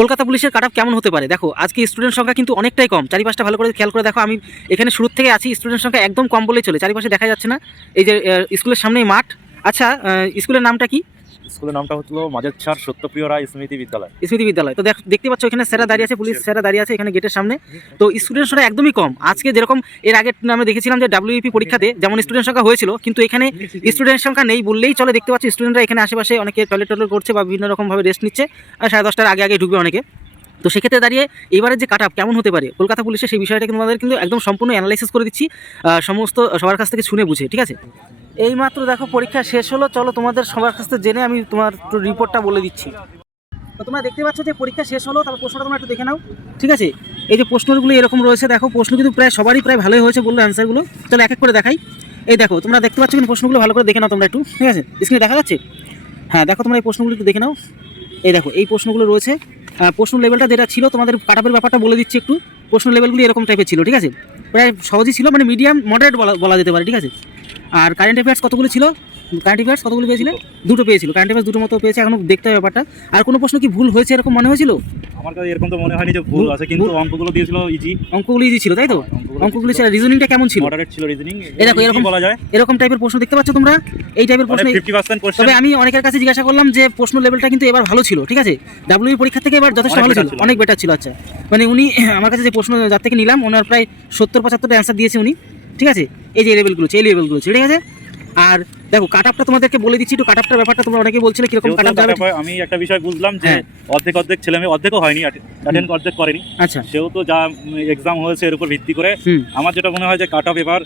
কলকাতা পুলিশের cut off কেমন হতে পারে? দেখো আজকে স্টুডেন্ট সংখ্যা কিন্তু অনেকটাই কম। চারিপাশটা ভালো করে খেয়াল করে দেখো, আমি এখানে শুরু থেকে আছি, স্টুডেন্ট সংখ্যা একদম কম বলেই চলে, চারিপাশে দেখা যাচ্ছে না। এই যে স্কুলের সামনেই মাঠ। আচ্ছা, স্কুলের নামটা কি? স্কুলের নামটা হলো মাঝেরছাড় সত্যপ্রিয় রায় স্মৃতি বিদ্যালয়। স্মৃতি বিদ্যালয়। তো দেখতে পাচ্ছ এখানে স্যারা দাঁড়িয়ে আছে, পুলিশ স্যারা দাঁড়িয়ে আছে এখানে গেটের সামনে। তো স্টুডেন্ট সংখ্যা একদমই কম। আজকে যেরকম এর আগে আমরা দেখেছিলাম যে WEP পরীক্ষাতে যেমন স্টুডেন্ট সংখ্যা হয়েছিল, কিন্তু এখানে স্টুডেন্ট সংখ্যা নেই বললেই চলে। দেখতে পাচ্ছি স্টুডেন্টরা এখানে আশেপাশে অনেকে টয়লেট করছে বা বিভিন্ন রকমভাবে রেস্ট নিচ্ছে, আর 10:30টার আগে ঢুকবে অনেকে। তো সেক্ষেত্রে দাঁড়িয়ে এবারে যে কাট অফ কেমন হতে পারে কলকাতা পুলিশের, সেই বিষয়টা কিন্তু আমাদের কিন্তু একদম সম্পূর্ণ অ্যানালাইসিস করে দিচ্ছি, সমস্ত সবার কাছ থেকে শুনে বুঝে, ঠিক আছে? এইমাত্র দেখো পরীক্ষা শেষ হলো, চলো তোমাদের সবার কাছ থেকে জেনে আমি তোমার রিপোর্টটা বলে দিচ্ছি। তো তোমরা দেখতে পাচ্ছ যে পরীক্ষা শেষ হলো, তারপর প্রশ্নটা তোমরা একটু দেখে নাও, ঠিক আছে? এই যে প্রশ্নগুলো এরকম রয়েছে, দেখো প্রশ্ন কিন্তু প্রায় সবারই প্রায় ভালোই হয়েছে বললো অ্যান্সারগুলো। চলো এক এক করে দেখাই। এই দেখো তোমরা দেখতে পাচ্ছ কিন্তু প্রশ্নগুলো ভালো করে দেখে নাও তোমরা একটু, ঠিক আছে? স্ক্রিনে দেখা যাচ্ছে? হ্যাঁ দেখো তোমরা এই প্রশ্নগুলো একটু দেখে নাও। এই দেখো এই প্রশ্নগুলো রয়েছে। প্রশ্ন লেভেলটা যেটা ছিল তোমাদের কাট অফের ব্যাপারটা বলে দিচ্ছি একটু। প্রশ্ন লেভেলগুলি এরকম টাইপের ছিল, ঠিক আছে? প্রায় সহজই ছিল, মানে মিডিয়াম মডারেট বলা যেতে পারে, ঠিক আছে? আর কারেন্ট অ্যাফেয়ার্স কতগুলো ছিল? কারেন্ট অ্যাফেয়ার্স কতগুলো পেয়েছিলে? দুটো পেয়েছিল। কারেন্ট অ্যাফেয়ার্স দুটো মতো পেয়েছে, এখনো দেখতে হবে ব্যাপারটা। আর কোনো প্রশ্ন কি ভুল হয়েছে এরকম মনে হয়েছিল? আমার কাছে এরকম তো মনে হয়নি যে ভুল আছে, কিন্তু অঙ্কগুলো দিয়েছিল ইজি। অঙ্কগুলো ইজি ছিল, তাই তো? অঙ্কগুলো ছিল। রিজনিংটা কেমন ছিল? মডারেট ছিল রিজনিং। এই দেখো এরকম বলা যায়, এরকম টাইপের প্রশ্ন দেখতে পাচ্ছ তোমরা, এই টাইপের প্রশ্ন 50% কোশ্চেন। তবে আমি অনেকের কাছে জিজ্ঞাসা করলাম যে প্রশ্ন লেভেলটা কিন্তু এবার ভালো ছিল, ঠিক আছে? WE পরীক্ষা থেকে এবার যথেষ্ট ভালো ছিল, অনেক বেটার ছিল। আচ্ছা, মানে উনি আমার কাছে যে প্রশ্ন যার থেকে নিলাম ওনার প্রায় 70-75টা অ্যান্সার দিয়েছে উনি, ঠিক আছে? এই যে লেভেলগুলো ছিল, এই লেভেলগুলো ছিল, ঠিক আছে? আর দেখো কাট অফটা তোমাদেরকে বলে দিচ্ছি একটু। কাট অফটার ব্যাপারটা তোমরা অনেকেই বলছিলে কিরকম কাট অফ যাবে। আমি একটা বিষয় বুঝলাম যে অর্ধেক ছেলে মেয়ে অর্ধেকও হয়নি, অ্যাটেন্ড অর্ধেক করেনি। আচ্ছা, সেহেতু যা এক্সাম হয়েছে এর উপর ভিত্তি করে আমার যেটা মনে হয় যে কাট অফ এবার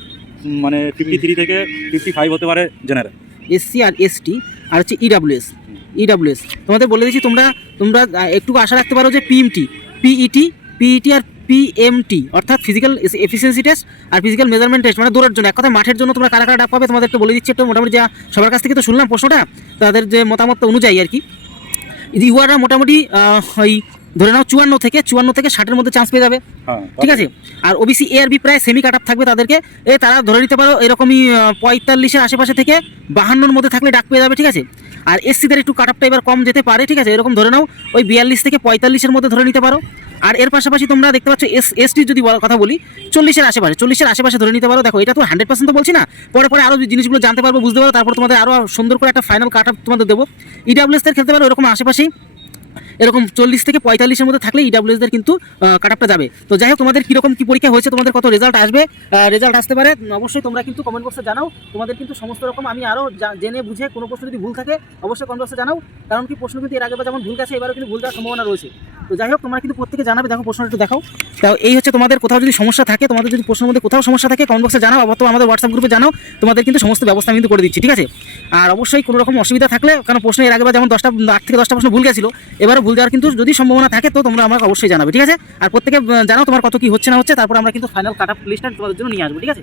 মানে 53 থেকে 55 হতে পারে জেনারেল, SC আর ST আর হচ্ছে EWS। তোমাদের বলে দিচ্ছি, তোমরা একটু আশা রাখতে পারো যে PET আর PMT অর্থাৎ ফিজিক্যাল এফিসিয়েন্সি টেস্ট আর ফিজিক্যাল মেজারমেন্ট টেস্ট, মানে দৌড়ার জন্য, এক কথা মাঠের জন্য তোমরা কারা ডাক পাবে তোমাদেরকে বলে দিচ্ছি একটু। মোটামুটি যা সবার কাছ থেকে তো শুনলাম প্রশ্নটা, তাদের যে মতামত অনুযায়ী আর কি, ইউআররা মোটামুটি ওই ধরে নাও 54 থেকে 60-এর মধ্যে চান্স পেয়ে যাবে, ঠিক আছে? আর OBC A আর B প্রায় সেমি কাট আপ থাকবে তাদেরকে, তারা ধরে নিতে পারো এরকমই 45-এর আশেপাশে থেকে 52-এর মধ্যে থাকলে ডাক পেয়ে যাবে, ঠিক আছে? আর SCদের একটু কাট আপটা এবার কম যেতে পারে, ঠিক আছে? এরকম ধরে নাও ওই 42 থেকে 45-এর মধ্যে ধরে নিতে পারো। আর এর পাশাপাশি তোমরা দেখতে পাচ্ছ ST যদি কথা বলি 40-এর আশেপাশে ধরে নিতে পারো। দেখো এটা তো 100% তো বলছি না, পরে আরও জিনিসগুলো জানতে পারবো, বুঝতে পারো, তারপর তোমাদের আরও সুন্দর করে একটা ফাইনাল কাট আপ তোমাদের দেবো। EWSদের খেলতে পারো এরকম আশেপাশেই, এরকম 40 থেকে 45-এর মধ্যে থাকলে EWSদের কিন্তু কাট আপটা যাবে। তো যাই হোক, তোমাদের কীরকম কী পরীক্ষা হয়েছে, তোমাদের কত রেজাল্ট আসবে, রেজাল্ট আসতে পারে অবশ্যই তোমরা কিন্তু কমেন্ট বক্সে জানাও। তোমাদের কিন্তু সমস্ত রকম আমি আরও জেনে বুঝে কোনো প্রশ্ন যদি ভুল থাকে অবশ্যই কমেন্ট বক্সে জানাও, কারণ কি প্রশ্ন কিন্তু এর আগে যেমন ভুল গেছে এবারও কিন্তু ভুল যাওয়ার সম্ভাবনা রয়েছে। তো যাই হোক, তোমরা কিন্তু প্রত্যেকে জানাবে। দেখো প্রশ্নটা একটু দেখাও। তাও এই হচ্ছে তোমাদের কোথাও যদি সমস্যা থাকে, তোমাদের যদি প্রশ্নের মধ্যে কোথাও সমস্যা থাকে কমেন্ট বক্সে জানাও, অথবা আমাদের হোয়াটসঅ্যাপ গ্রুপে জানাও, তোমাদের কিন্তু সমস্ত ব্যবস্থা আমি কিন্তু করে দিচ্ছি, ঠিক আছে? আর অবশ্যই কোনো রকম অসুবিধা থাকলে, কারণ প্রশ্ন এর আগে যেমন 8 থেকে 10টা প্রশ্ন ভুল গেছিলো, এবারও ভুল দেওয়ার কিন্তু যদি সম্ভাবনা থাকে তো তোমরা আমাকে অবশ্যই জানাবে, ঠিক আছে? আর প্রত্যেকে জানাও তোমার কত কি হচ্ছে না হচ্ছে, তারপর আমরা কিন্তু ফাইনাল কাট আপ লিস্টটা তোমাদের জন্য নিয়ে আসবো, ঠিক আছে?